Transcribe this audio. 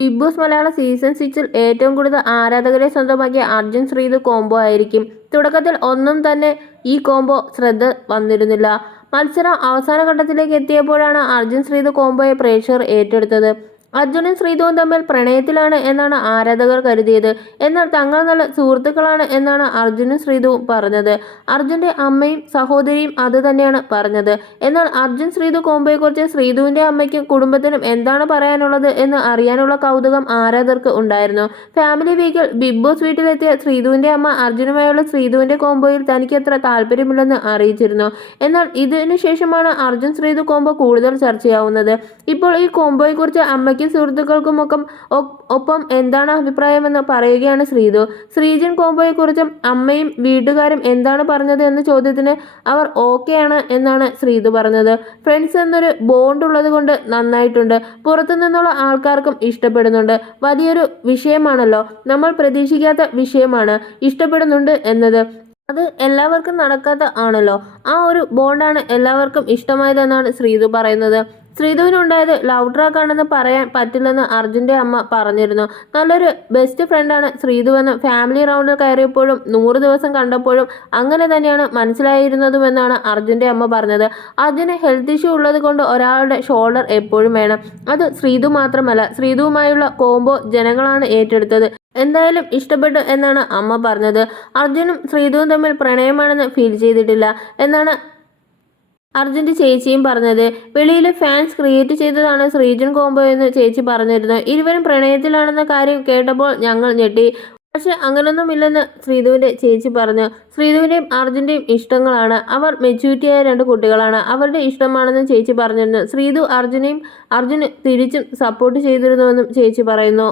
Big boss മലയാള season സിക്സിൽ ഏറ്റവും കൂടുതൽ ആരാധകരെ സ്വന്തമാക്കിയ അർജുൻ ശ്രീത് കോംബോ ആയിരിക്കും. തുടക്കത്തിൽ ഒന്നും തന്നെ ഈ കോംബോ ശ്രദ്ധ വന്നിരുന്നില്ല. മത്സരം അവസാന ഘട്ടത്തിലേക്ക് എത്തിയപ്പോഴാണ് അർജുൻ ശ്രീത് കോംബോയെ പ്രേക്ഷകർ ഏറ്റെടുത്തത്. അർജുനും ശ്രീധുവും തമ്മിൽ പ്രണയത്തിലാണ് എന്നാണ് ആരാധകർ കരുതിയത്. എന്നാൽ തങ്ങൾ നല്ല സുഹൃത്തുക്കളാണ് എന്നാണ് അർജുനും ശ്രീധുവും പറഞ്ഞത്. അർജുന്റെ അമ്മയും സഹോദരിയും അത് തന്നെയാണ് പറഞ്ഞത്. എന്നാൽ അർജുൻ ശ്രീധു കോമ്പയെക്കുറിച്ച് ശ്രീധുവിന്റെ അമ്മയ്ക്കും കുടുംബത്തിനും എന്താണ് പറയാനുള്ളത് എന്ന് അറിയാനുള്ള കൗതുകം ആരാധകർക്ക് ഉണ്ടായിരുന്നു. ഫാമിലി വീക്കിൽ ബിഗ് ബോസ് വീട്ടിലെത്തിയ ശ്രീധുവിന്റെ അമ്മ അർജുനുമായുള്ള ശ്രീധുവിന്റെ കോമ്പോയിൽ തനിക്ക് അത്ര താല്പര്യമില്ലെന്ന് അറിയിച്ചിരുന്നു. എന്നാൽ ഇതിനു ശേഷമാണ് അർജുൻ ശ്രീധു കോമ്പോ കൂടുതൽ ചർച്ചയാവുന്നത്. ഇപ്പോൾ ഈ കോമ്പോയെക്കുറിച്ച് അമ്മയ്ക്ക് അമ്മയ്ക്കും സുഹൃത്തുക്കൾക്കുമൊക്കെ ഒപ്പം എന്താണ് അഭിപ്രായമെന്ന് പറയുകയാണ് ശ്രീതു. ശ്രീജൻ കോംബോയെക്കുറിച്ചും അമ്മയും വീട്ടുകാരും എന്താണ് പറഞ്ഞത് എന്ന ചോദ്യത്തിന് അവർ ഓക്കെയാണ് എന്നാണ് ശ്രീതു പറഞ്ഞത്. ഫ്രണ്ട്സ് എന്നൊരു ബോണ്ട് ഉള്ളത് കൊണ്ട് നന്നായിട്ടുണ്ട്. പുറത്തു നിന്നുള്ള ആൾക്കാർക്കും ഇഷ്ടപ്പെടുന്നുണ്ട്. വലിയൊരു വിഷയമാണല്ലോ. നമ്മൾ പ്രതീക്ഷിക്കാത്ത വിഷയമാണ്. ഇഷ്ടപ്പെടുന്നുണ്ട് എന്നത്. അത് എല്ലാവർക്കും നടക്കാത്ത ആണല്ലോ. ആ ഒരു ബോണ്ടാണ് എല്ലാവർക്കും ഇഷ്ടമായതെന്നാണ് ശ്രീതു പറയുന്നത്. ശ്രീധുവിനുണ്ടായത് ലവ് ട്രാക്ക് ആണെന്ന് പറയാൻ പറ്റില്ലെന്ന് അർജുന്റെ അമ്മ പറഞ്ഞിരുന്നു. നല്ലൊരു ബെസ്റ്റ് ഫ്രണ്ടാണ് ശ്രീധുവെന്ന് ഫാമിലി റൗണ്ടിൽ കയറിയപ്പോഴും നൂറ് ദിവസം കണ്ടപ്പോഴും അങ്ങനെ തന്നെയാണ് മനസ്സിലായിരുന്നതുമെന്നാണ് അർജുന്റെ അമ്മ പറഞ്ഞത്. അതിന് ഹെൽത്ത് ഇഷ്യൂ ഉള്ളത് കൊണ്ട് ഒരാളുടെ ഷോൾഡർ എപ്പോഴും വേണം. അത് ശ്രീധു മാത്രമല്ല ശ്രീധുവുമായുള്ള കോംബോ ജനങ്ങളാണ് ഏറ്റെടുത്തത്. എന്തായാലും ഇഷ്ടപ്പെട്ടു എന്നാണ് അമ്മ പറഞ്ഞത്. അർജുനും ശ്രീധുവും തമ്മിൽ പ്രണയമാണെന്ന് ഫീൽ ചെയ്തിട്ടില്ല എന്നാണ് അർജുന്റെ ചേച്ചിയും പറഞ്ഞത് വെളിയിൽ ഫാൻസ് ക്രിയേറ്റ് ചെയ്തതാണ് ശ്രീജൻ കോംബോ എന്ന് ചേച്ചി പറഞ്ഞിരുന്നു. ഇരുവരും പ്രണയത്തിലാണെന്ന കാര്യം കേട്ടപ്പോൾ ഞങ്ങൾ ഞെട്ടി. പക്ഷെ അങ്ങനൊന്നുമില്ലെന്ന് ശ്രീധുവിന്റെ ചേച്ചി പറഞ്ഞു. ശ്രീധുവിന്റെയും അർജുന്റെയും ഇഷ്ടങ്ങളാണ്. അവർ മെച്യൂരിറ്റിയായ രണ്ട് കുട്ടികളാണ്. അവരുടെ ഇഷ്ടമാണെന്ന് ചേച്ചി പറഞ്ഞിരുന്നു. ശ്രീധു അർജുനെയും അർജുന് തിരിച്ചും സപ്പോർട്ട് ചെയ്തിരുന്നുവെന്നും ചേച്ചി പറയുന്നു.